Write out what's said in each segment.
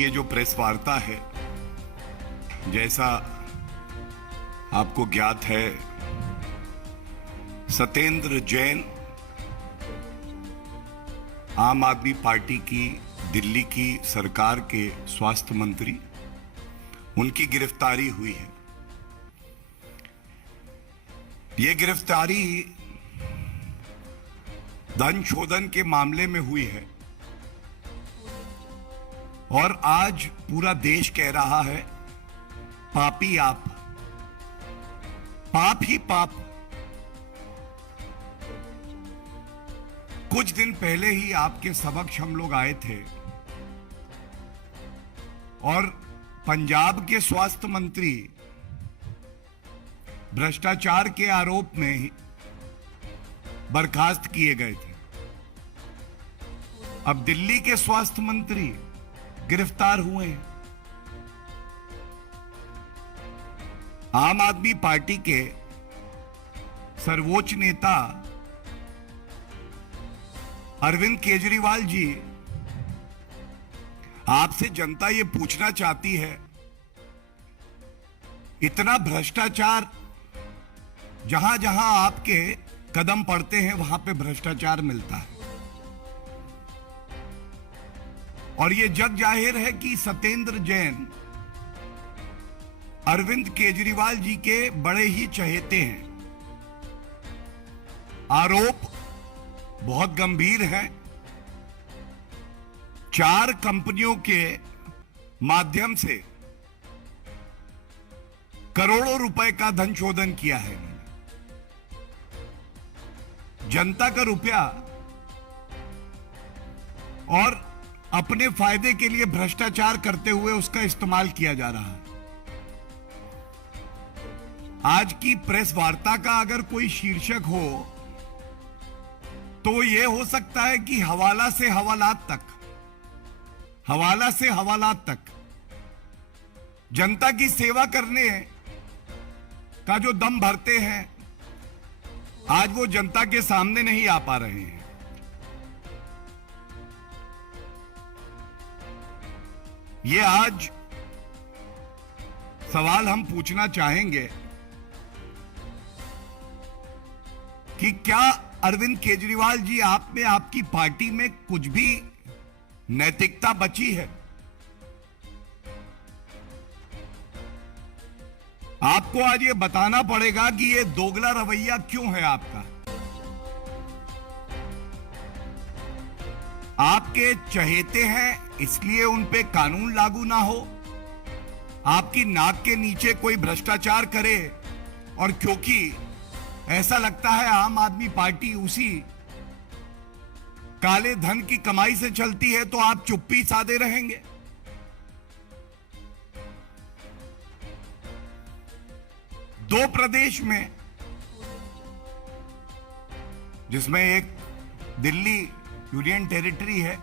की ये जो प्रेस वार्ता है, जैसा आपको ज्ञात है, सत्येंद्र जैन आम आदमी पार्टी की दिल्ली की सरकार के स्वास्थ्य मंत्री, उनकी गिरफ्तारी हुई है। ये गिरफ्तारी धन शोधन के मामले में हुई है और आज पूरा देश कह रहा है पापी आप, पाप ही पाप। कुछ दिन पहले ही आपके समक्ष हम लोग आए थे और पंजाब के स्वास्थ्य मंत्री भ्रष्टाचार के आरोप में बर्खास्त किए गए थे। अब दिल्ली के स्वास्थ्य मंत्री गिरफ्तार हुए हैं। आम आदमी पार्टी के सर्वोच्च नेता अरविंद केजरीवाल जी, आपसे जनता ये पूछना चाहती है, इतना भ्रष्टाचार, जहां जहां आपके कदम पड़ते हैं वहां पे भ्रष्टाचार मिलता है और ये जग जाहिर है कि सत्येंद्र जैन अरविंद केजरीवाल जी के बड़े ही चहेते हैं। आरोप बहुत गंभीर है। 4 कंपनियों के माध्यम से करोड़ों रुपए का धन शोधन किया है। जनता का रुपया और अपने फायदे के लिए भ्रष्टाचार करते हुए उसका इस्तेमाल किया जा रहा है। आज की प्रेस वार्ता का अगर कोई शीर्षक हो तो यह हो सकता है कि हवाला से हवालात तक, हवाला से हवालात तक जनता की सेवा करने का जो दम भरते हैं, आज वो जनता के सामने नहीं आ पा रहे हैं। ये आज सवाल हम पूछना चाहेंगे कि क्या अरविंद केजरीवाल जी, आप में, आपकी पार्टी में कुछ भी नैतिकता बची है? आपको आज ये बताना पड़ेगा कि ये दोगला रवैया क्यों है आपका। आपके चहेते हैं इसलिए उन पे कानून लागू ना हो, आपकी नाक के नीचे कोई भ्रष्टाचार करे और क्योंकि ऐसा लगता है आम आदमी पार्टी उसी काले धन की कमाई से चलती है, तो आप चुप्पी साधे रहेंगे। दो प्रदेश में, जिसमें एक दिल्ली यूनियन टेरिटरी है,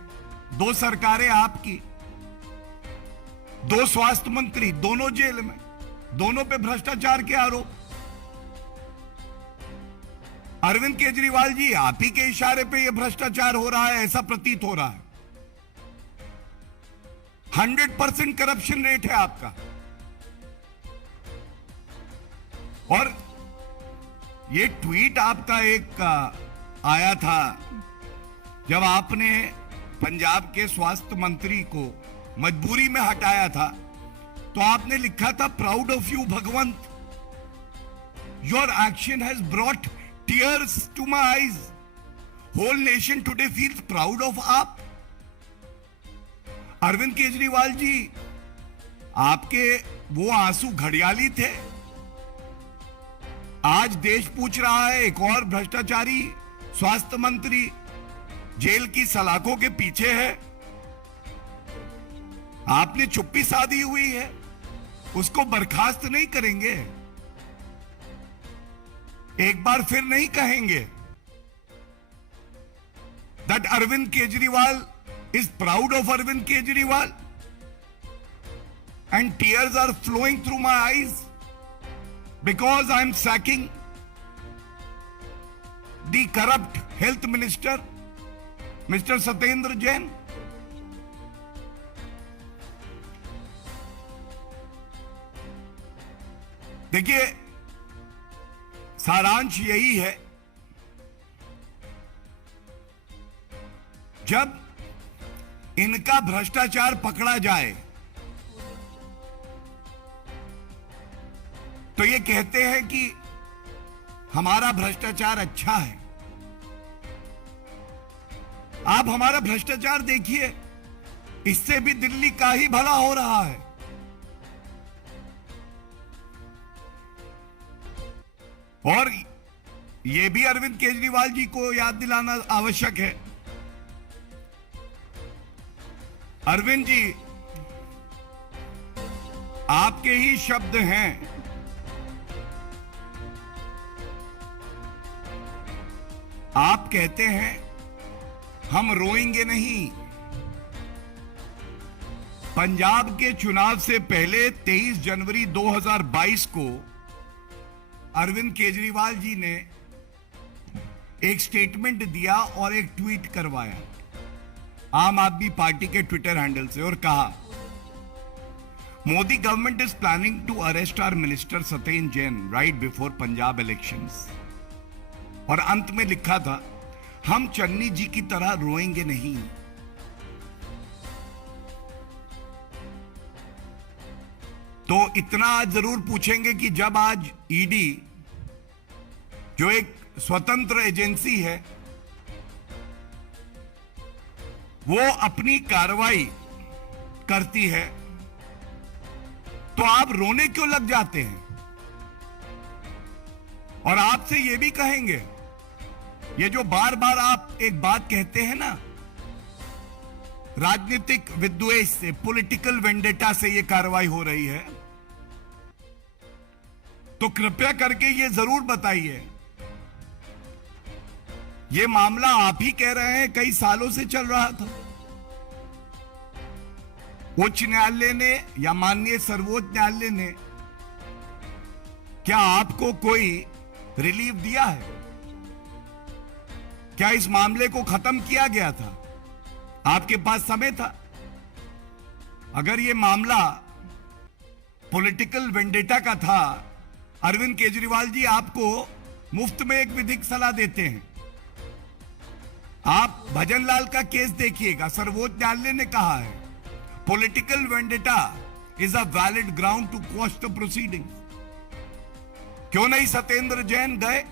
2 सरकारें आपकी, 2 स्वास्थ्य मंत्री, दोनों जेल में, दोनों पे भ्रष्टाचार के आरोप। अरविंद केजरीवाल जी, आप ही के इशारे पे यह भ्रष्टाचार हो रहा है, ऐसा प्रतीत हो रहा है। 100% करप्शन रेट है आपका। और ये ट्वीट आपका एक आया था जब आपने पंजाब के स्वास्थ्य मंत्री को मजबूरी में हटाया था, तो आपने लिखा था, proud of you Bhagwant, your action has brought tears to my eyes, whole nation today feels proud of आप। अरविंद केजरीवाल जी, आपके वो आंसू घड़ियाली थे। आज देश पूछ रहा है, एक और भ्रष्टाचारी स्वास्थ्य मंत्री जेल की सलाखों के पीछे है, आपने चुप्पी साधी हुई है, उसको बर्खास्त नहीं करेंगे? एक बार फिर नहीं कहेंगे that Arvind Kejriwal is proud of Arvind Kejriwal and tears are flowing through my eyes because I am sacking the corrupt health minister Mr. Satyendra Jain? देखिए, सारांश यही है, जब इनका भ्रष्टाचार पकड़ा जाए तो ये कहते हैं कि हमारा भ्रष्टाचार अच्छा है। आप हमारा भ्रष्टाचार देखिए, इससे भी दिल्ली का ही भला हो रहा है। और यह भी अरविंद केजरीवाल जी को याद दिलाना आवश्यक है। अरविंद जी, आपके ही शब्द हैं, आप कहते हैं हम रोएंगे नहीं। पंजाब के चुनाव से पहले 23 जनवरी 2022 को अरविंद केजरीवाल जी ने एक स्टेटमेंट दिया और एक ट्वीट करवाया आम आदमी पार्टी के ट्विटर हैंडल से, और कहा Modi government is planning to arrest our minister Satyendra Jain right before Punjab elections. और अंत में लिखा था, हम चन्नी जी की तरह रोएंगे नहीं। तो इतना आज जरूर पूछेंगे कि जब आज ईडी, जो एक स्वतंत्र एजेंसी है, वो अपनी कार्रवाई करती है, तो आप रोने क्यों लग जाते हैं? और आपसे ये भी कहेंगे, ये जो बार बार आप एक बात कहते हैं ना, राजनीतिक विद्वेष से, पॉलिटिकल वेंडेटा से ये कार्रवाई हो रही है, तो कृपया करके ये जरूर बताइए, ये मामला आप ही कह रहे हैं कई सालों से चल रहा था। उच्च न्यायालय ने या माननीय सर्वोच्च न्यायालय ने क्या आपको कोई रिलीफ दिया है? क्या इस मामले को खत्म किया गया था? आपके पास समय था। अगर यह मामला पॉलिटिकल वेंडेटा का था, अरविंद केजरीवाल जी आपको मुफ्त में एक विधिक सलाह देते हैं। आप भजनलाल का केस देखिएगा, सर्वोच्च न्यायालय ने कहा है political vendetta is a valid ground to quash the proceedings. क्यों नहीं सत्येंद्र जैन गए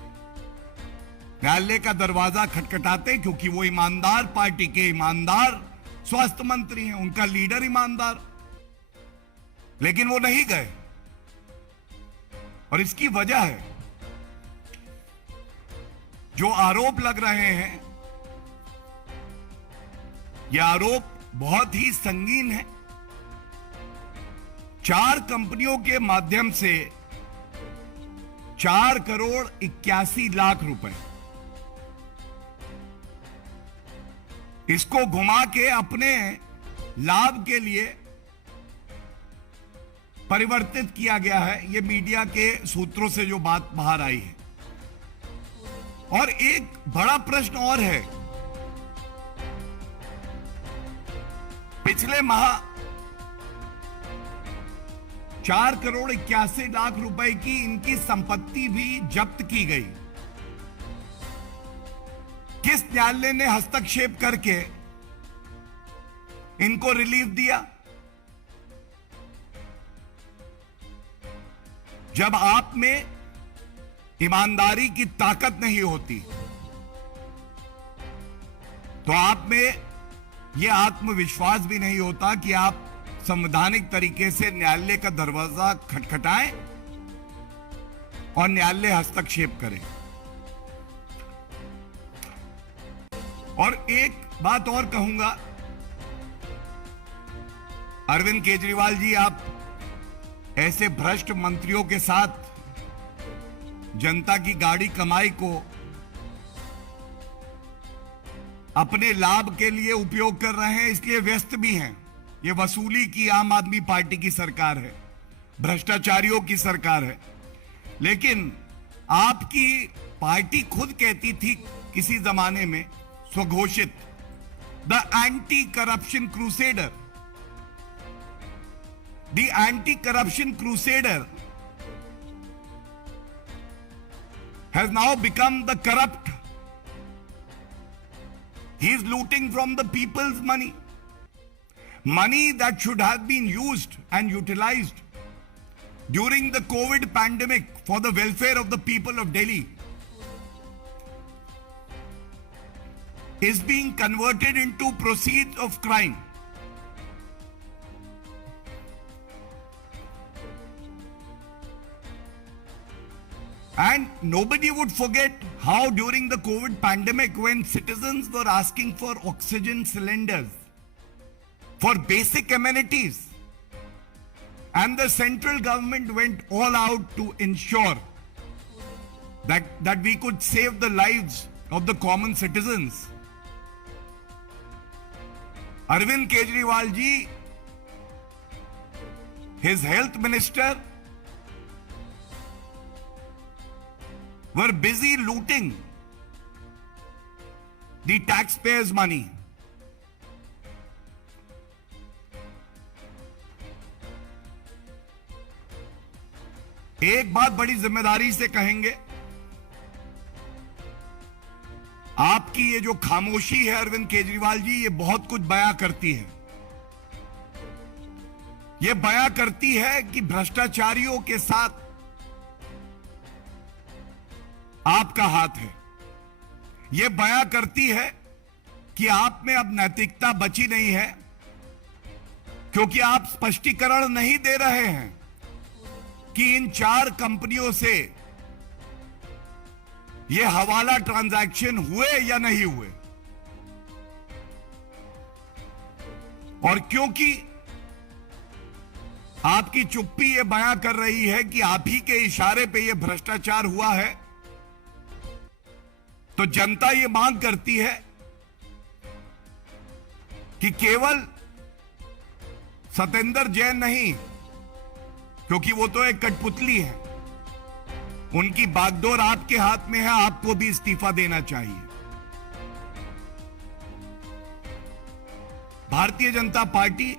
न्यायालय का दरवाजा खटखटाते? क्योंकि वो ईमानदार पार्टी के ईमानदार स्वास्थ्य मंत्री हैं, उनका लीडर ईमानदार, लेकिन वो नहीं गए। और इसकी वजह है, जो आरोप लग रहे हैं, ये आरोप बहुत ही संगीन है। 4 कंपनियों के माध्यम से 4 करोड़ 81 लाख रुपए, इसको घुमा के अपने लाभ के लिए परिवर्तित किया गया है। यह मीडिया के सूत्रों से जो बात बाहर आई है। और एक बड़ा प्रश्न और है, पिछले माह 4 करोड़ 81 लाख रुपए की इनकी संपत्ति भी जब्त की गई। किस न्यायालय ने हस्तक्षेप करके इनको रिलीफ दिया? जब आप में ईमानदारी की ताकत नहीं होती, तो आप में यह आत्मविश्वास भी नहीं होता कि आप संवैधानिक तरीके से न्यायालय का दरवाजा खटखटाएं और न्यायालय हस्तक्षेप करे। और एक बात और कहूंगा, अरविंद केजरीवाल जी, आप ऐसे भ्रष्ट मंत्रियों के साथ जनता की गाड़ी कमाई को अपने लाभ के लिए उपयोग कर रहे हैं, इसलिए व्यस्त भी हैं। ये वसूली की आम आदमी पार्टी की सरकार है, भ्रष्टाचारियों की सरकार है। लेकिन आपकी पार्टी खुद कहती थी किसी जमाने में, स्वघोषित, the anti corruption crusader, the anti corruption crusader. has now become the corrupt. He is looting from the people's money. Money that should have been used and utilized during the COVID pandemic for the welfare of the people of Delhi is being converted into proceeds of crime. And nobody would forget how during the COVID pandemic, when citizens were asking for oxygen cylinders, for basic amenities, and the central government went all out to ensure that we could save the lives of the common citizens. Arvind Kejriwal ji, his health minister, were busy looting the taxpayers' money. एक बात बड़ी जिम्मेदारी से कहेंगे, आपकी ये जो खामोशी है अरविंद केजरीवाल जी, ये बहुत कुछ बयां करती है। ये बयां करती है कि भ्रष्टाचारियों के साथ आपका हाथ है। यह बयां करती है कि आप में अब नैतिकता बची नहीं है, क्योंकि आप स्पष्टीकरण नहीं दे रहे हैं कि इन 4 कंपनियों से ये हवाला ट्रांजैक्शन हुए या नहीं हुए। और क्योंकि आपकी चुप्पी ये बयां कर रही है कि आप ही के इशारे पे ये भ्रष्टाचार हुआ है, तो जनता ये मांग करती है कि केवल सतेंद्र जैन नहीं, क्योंकि वो तो एक कठपुतली है, उनकी बागडोर आपके हाथ में है, आपको भी इस्तीफा देना चाहिए। भारतीय जनता पार्टी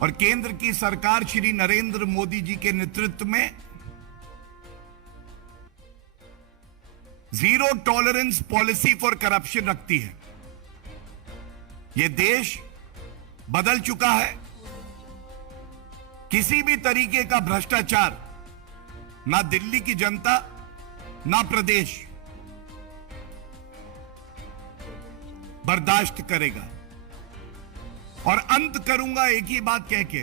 और केंद्र की सरकार श्री नरेंद्र मोदी जी के नेतृत्व में zero tolerance policy for corruption रखती है। यह देश बदल चुका है। किसी भी तरीके का भ्रष्टाचार ना दिल्ली की जनता ना प्रदेश बर्दाश्त करेगा। और अंत करूंगा एक ही बात कह के,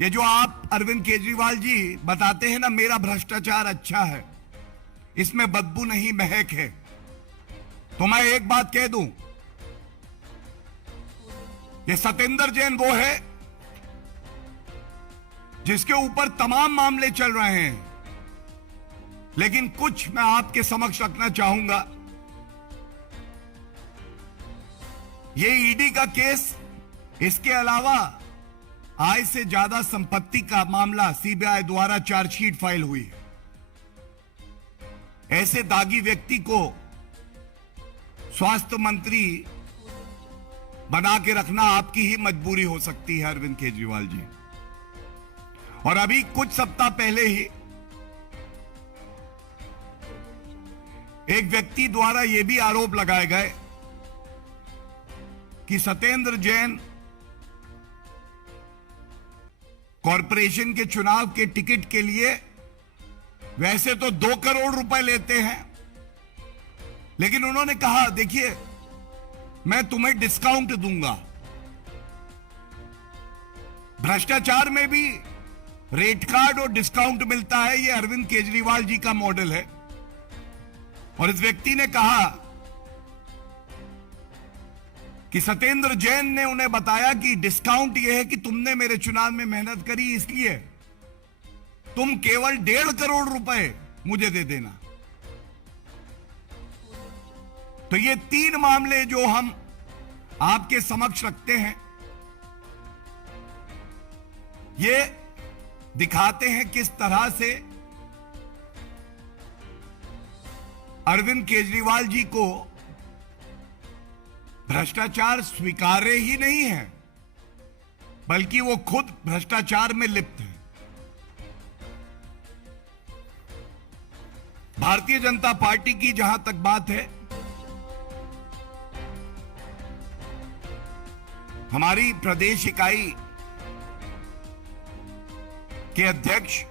ये जो आप अरविंद केजरीवाल जी बताते हैं ना, मेरा भ्रष्टाचार अच्छा है, इसमें बदबू नहीं महक है, तो मैं एक बात कह दूं, ये सतेंद्र जैन वो है जिसके ऊपर तमाम मामले चल रहे हैं, लेकिन कुछ मैं आपके समक्ष रखना चाहूंगा। ये ईडी का केस, इसके अलावा आय से ज्यादा संपत्ति का मामला सीबीआई द्वारा चार्जशीट फाइल हुई है। ऐसे दागी व्यक्ति को स्वास्थ्य मंत्री बना के रखना आपकी ही मजबूरी हो सकती है अरविंद केजरीवाल जी। और अभी कुछ सप्ताह पहले ही एक व्यक्ति द्वारा यह भी आरोप लगाए गए कि सतेंद्र जैन कॉरपोरेशन के चुनाव के टिकट के लिए वैसे तो 2 करोड़ रुपए लेते हैं, लेकिन उन्होंने कहा देखिए मैं तुम्हें डिस्काउंट दूंगा। भ्रष्टाचार में भी रेट कार्ड और डिस्काउंट मिलता है, यह अरविंद केजरीवाल जी का मॉडल है। और इस व्यक्ति ने कहा कि सतेंद्र जैन ने उन्हें बताया कि डिस्काउंट यह है कि तुमने मेरे चुनाव में मेहनत करी, इसलिए तुम केवल 1.5 करोड़ रुपए मुझे दे देना। तो ये 3 मामले जो हम आपके समक्ष रखते हैं, ये दिखाते हैं किस तरह से अरविंद केजरीवाल जी को भ्रष्टाचार स्वीकार्य ही नहीं है, बल्कि वो खुद भ्रष्टाचार में लिप्त है। भारतीय जनता पार्टी की जहां तक बात है, हमारी प्रदेश इकाई के अध्यक्ष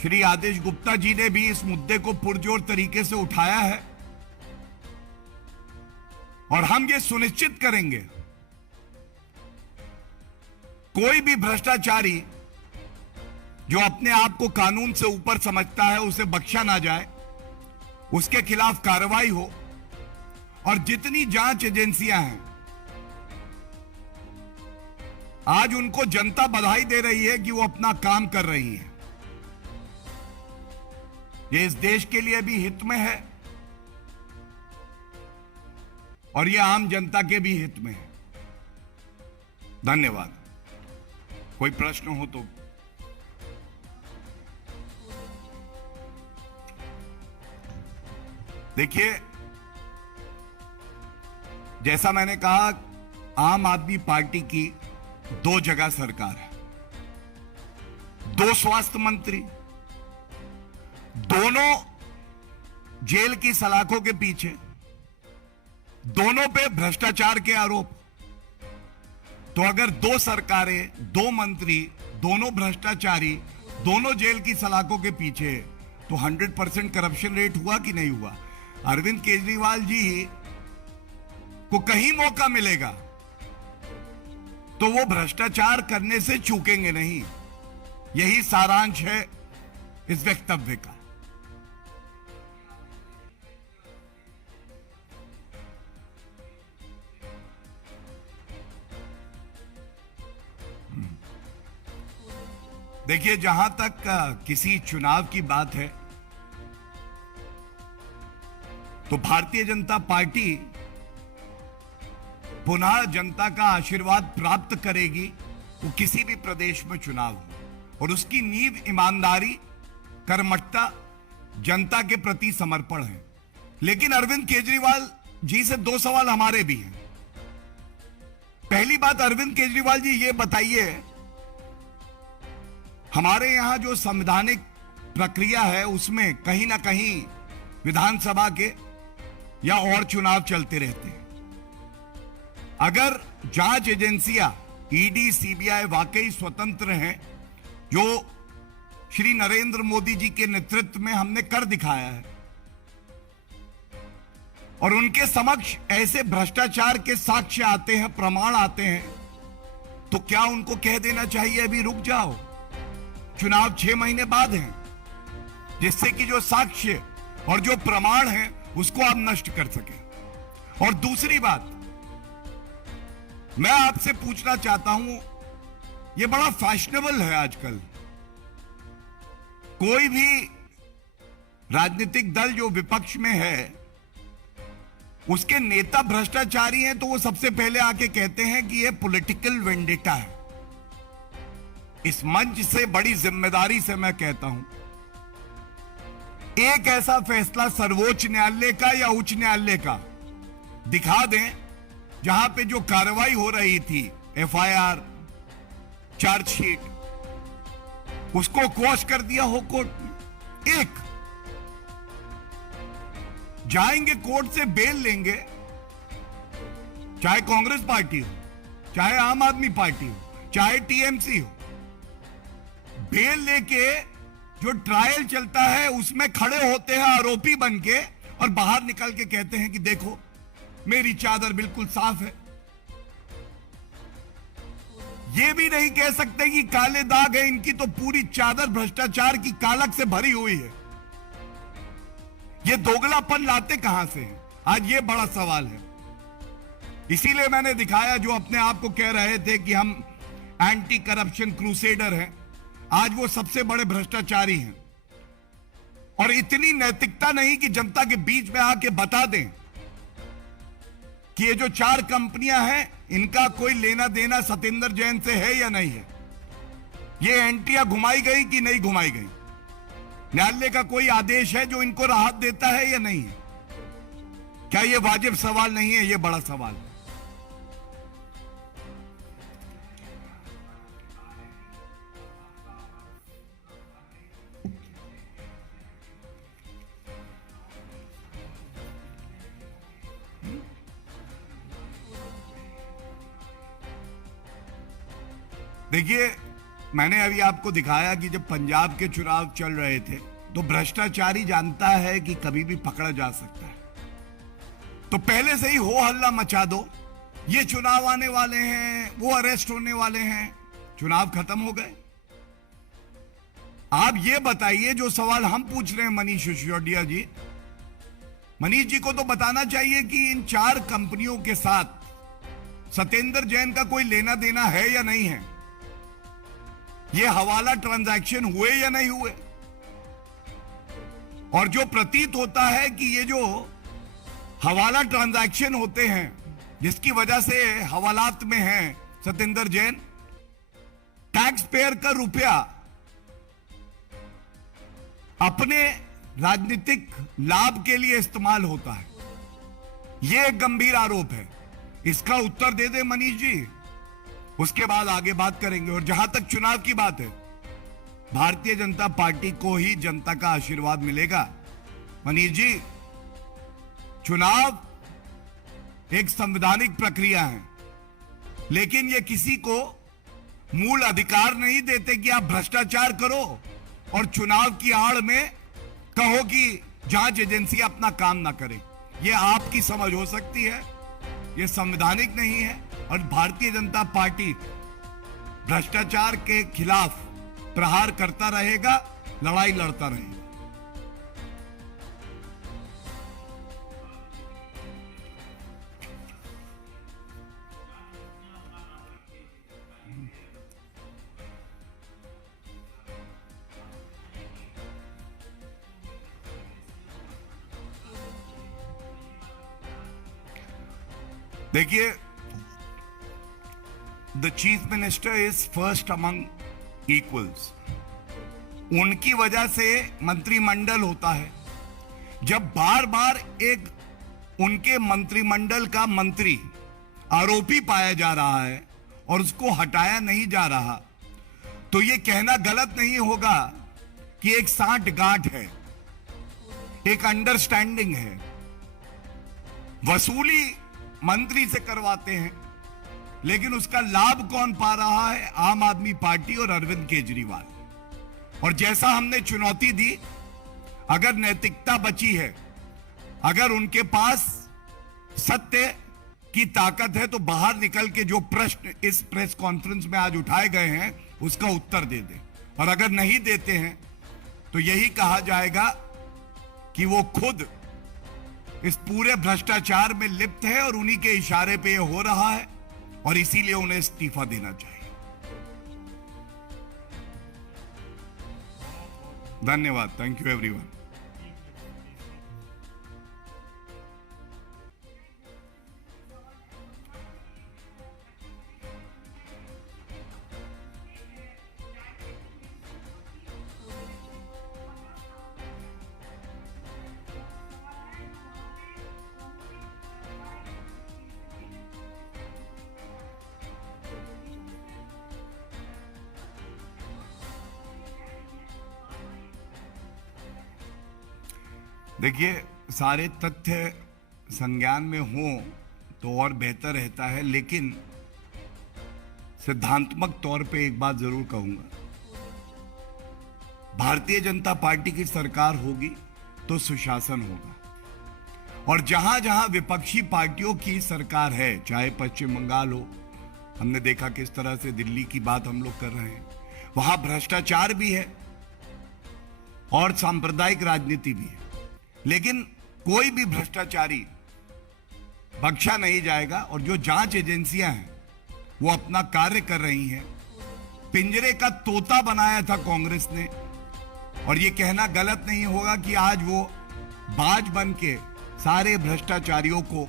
श्री आदेश गुप्ता जी ने भी इस मुद्दे को पुरजोर तरीके से उठाया है और हम ये सुनिश्चित करेंगे कोई भी भ्रष्टाचारी जो अपने आप को कानून से ऊपर समझता है उसे बख्शा ना जाए, उसके खिलाफ कार्रवाई हो और जितनी जांच एजेंसियां हैं आज उनको जनता बधाई दे रही है कि वो अपना काम कर रही है। ये इस देश के लिए भी हित में है और ये आम जनता के भी हित में है। धन्यवाद। कोई प्रश्न हो तो। देखिए, जैसा मैंने कहा, आम आदमी पार्टी की 2 जगह सरकार है, 2 स्वास्थ्य मंत्री, दोनों जेल की सलाखों के पीछे, दोनों पे भ्रष्टाचार के आरोप। तो अगर 2 सरकारें, 2 मंत्री, दोनों भ्रष्टाचारी, दोनों जेल की सलाखों के पीछे, तो 100% करप्शन रेट हुआ कि नहीं हुआ? अरविंद केजरीवाल जी को कहीं मौका मिलेगा तो वो भ्रष्टाचार करने से चूकेंगे नहीं। यही सारांश है इस वक्तव्य का। देखिए, जहां तक किसी चुनाव की बात है तो भारतीय जनता पार्टी पुनः जनता का आशीर्वाद प्राप्त करेगी वो किसी भी प्रदेश में चुनाव हो, और उसकी नींव ईमानदारी, कर्मठता, जनता के प्रति समर्पण है। लेकिन अरविंद केजरीवाल जी से 2 सवाल हमारे भी हैं। पहली बात, अरविंद केजरीवाल जी ये बताइए, हमारे यहां जो संवैधानिक प्रक्रिया है उसमें कहीं ना कहीं विधानसभा के या और चुनाव चलते रहते हैं। अगर जांच एजेंसियां ईडी, सीबीआई वाकई स्वतंत्र हैं, जो श्री नरेंद्र मोदी जी के नेतृत्व में हमने कर दिखाया है, और उनके समक्ष ऐसे भ्रष्टाचार के साक्ष्य आते हैं, प्रमाण आते हैं, तो क्या उनको कह देना चाहिए अभी रुक जाओ, चुनाव 6 महीने बाद हैं, जिससे कि जो साक्ष्य और जो प्रमाण है उसको आप नष्ट कर सके। और दूसरी बात, मैं आपसे पूछना चाहता हूं, यह बड़ा फैशनेबल है आजकल, कोई भी राजनीतिक दल जो विपक्ष में है उसके नेता भ्रष्टाचारी हैं तो वो सबसे पहले आके कहते हैं कि यह पॉलिटिकल वेंडेटा है। इस मंच से बड़ी जिम्मेदारी से मैं कहता हूं, एक ऐसा फैसला सर्वोच्च न्यायालय का या उच्च न्यायालय का दिखा दें जहां पे जो कार्रवाई हो रही थी, एफआईआर, चार्जशीट, उसको क्वॉश कर दिया हो कोर्ट में। एक जाएंगे कोर्ट से बेल लेंगे, चाहे कांग्रेस पार्टी हो, चाहे आम आदमी पार्टी हो, चाहे टीएमसी हो, बेल लेके जो ट्रायल चलता है उसमें खड़े होते हैं आरोपी बनके और बाहर निकल के कहते हैं कि देखो मेरी चादर बिल्कुल साफ है। ये भी नहीं कह सकते कि काले दाग है, इनकी तो पूरी चादर भ्रष्टाचार की कालक से भरी हुई है। ये दोगलापन लाते कहां से हैं? आज ये बड़ा सवाल है। इसीलिए मैंने दिखाया, जो अपने आप को कह रहे थे कि हम एंटी करप्शन क्रूसेडर हैं, आज वो सबसे बड़े भ्रष्टाचारी हैं। और इतनी नैतिकता नहीं कि जनता के बीच में आके बता दें कि ये जो 4 कंपनियां हैं इनका कोई लेना देना सत्येंद्र जैन से है या नहीं है, ये एंटिया घुमाई गई कि नहीं घुमाई गई, न्यायालय का कोई आदेश है जो इनको राहत देता है या नहीं है। क्या ये वाजिब सवाल नहीं है? ये बड़ा सवाल है। देखिए, मैंने अभी आपको दिखाया कि जब पंजाब के चुनाव चल रहे थे तो भ्रष्टाचारी जानता है कि कभी भी पकड़ा जा सकता है, तो पहले से ही हो हल्ला मचा दो, ये चुनाव आने वाले हैं, वो अरेस्ट होने वाले हैं, चुनाव खत्म हो गए। आप ये बताइए, जो सवाल हम पूछ रहे हैं मनीष सिसोदिया जी, मनीष जी को तो बताना चाहिए कि इन 4 कंपनियों के साथ सत्येंद्र जैन का कोई लेना देना है या नहीं है, ये हवाला ट्रांजैक्शन हुए या नहीं हुए। और जो प्रतीत होता है कि ये जो हवाला ट्रांजैक्शन होते हैं जिसकी वजह से हवालात में है सत्येंद्र जैन, टैक्स पेयर का रुपया अपने राजनीतिक लाभ के लिए इस्तेमाल होता है, यह एक गंभीर आरोप है। इसका उत्तर दे दे मनीष जी, उसके बाद आगे बात करेंगे। और जहां तक चुनाव की बात है, भारतीय जनता पार्टी को ही जनता का आशीर्वाद मिलेगा। मनीष जी, चुनाव एक संवैधानिक प्रक्रिया है, लेकिन यह किसी को मूल अधिकार नहीं देते कि आप भ्रष्टाचार करो और चुनाव की आड़ में कहो कि जांच एजेंसी अपना काम ना करे। यह आपकी समझ हो सकती है, यह संवैधानिक नहीं है। और भारतीय जनता पार्टी भ्रष्टाचार के खिलाफ प्रहार करता रहेगा, लड़ाई लड़ता रहेगा। देखिए, the chief minister is first among equals. उनकी वजह से मंत्रिमंडल होता है। जब बार बार एक उनके मंत्रिमंडल का मंत्री आरोपी पाया जा रहा है और उसको हटाया नहीं जा रहा, तो यह कहना गलत नहीं होगा कि एक सांठ-गांठ है, एक अंडरस्टैंडिंग है। वसूली मंत्री से करवाते हैं, लेकिन उसका लाभ कौन पा रहा है? आम आदमी पार्टी और अरविंद केजरीवाल। और जैसा हमने चुनौती दी, अगर नैतिकता बची है, अगर उनके पास सत्य की ताकत है, तो बाहर निकल के जो प्रश्न इस प्रेस कॉन्फ्रेंस में आज उठाए गए हैं उसका उत्तर दे दे। और अगर नहीं देते हैं तो यही कहा जाएगा कि वो खुद इस पूरे भ्रष्टाचार में लिप्त है और उन्हीं के इशारे पे ये हो रहा है, और इसीलिए उन्हें इस्तीफा देना चाहिए। धन्यवाद। Thank you everyone. देखिए, सारे तथ्य संज्ञान में हों तो और बेहतर रहता है, लेकिन सिद्धांतमक तौर पे एक बात जरूर कहूंगा, भारतीय जनता पार्टी की सरकार होगी तो सुशासन होगा। और जहां जहां विपक्षी पार्टियों की सरकार है, चाहे पश्चिम बंगाल हो, हमने देखा किस तरह से दिल्ली की बात हम लोग कर रहे हैं, वहां भ्रष्टाचार भी है और सांप्रदायिक राजनीति भी है, लेकिन कोई भी भ्रष्टाचारी बख्शा नहीं जाएगा। और जो जांच एजेंसियां हैं वो अपना कार्य कर रही हैं। पिंजरे का तोता बनाया था कांग्रेस ने, और ये कहना गलत नहीं होगा कि आज वो बाज बन के सारे भ्रष्टाचारियों को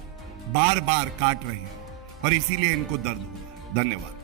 बार बार काट रहे हैं, और इसीलिए इनको दर्द होगा। धन्यवाद।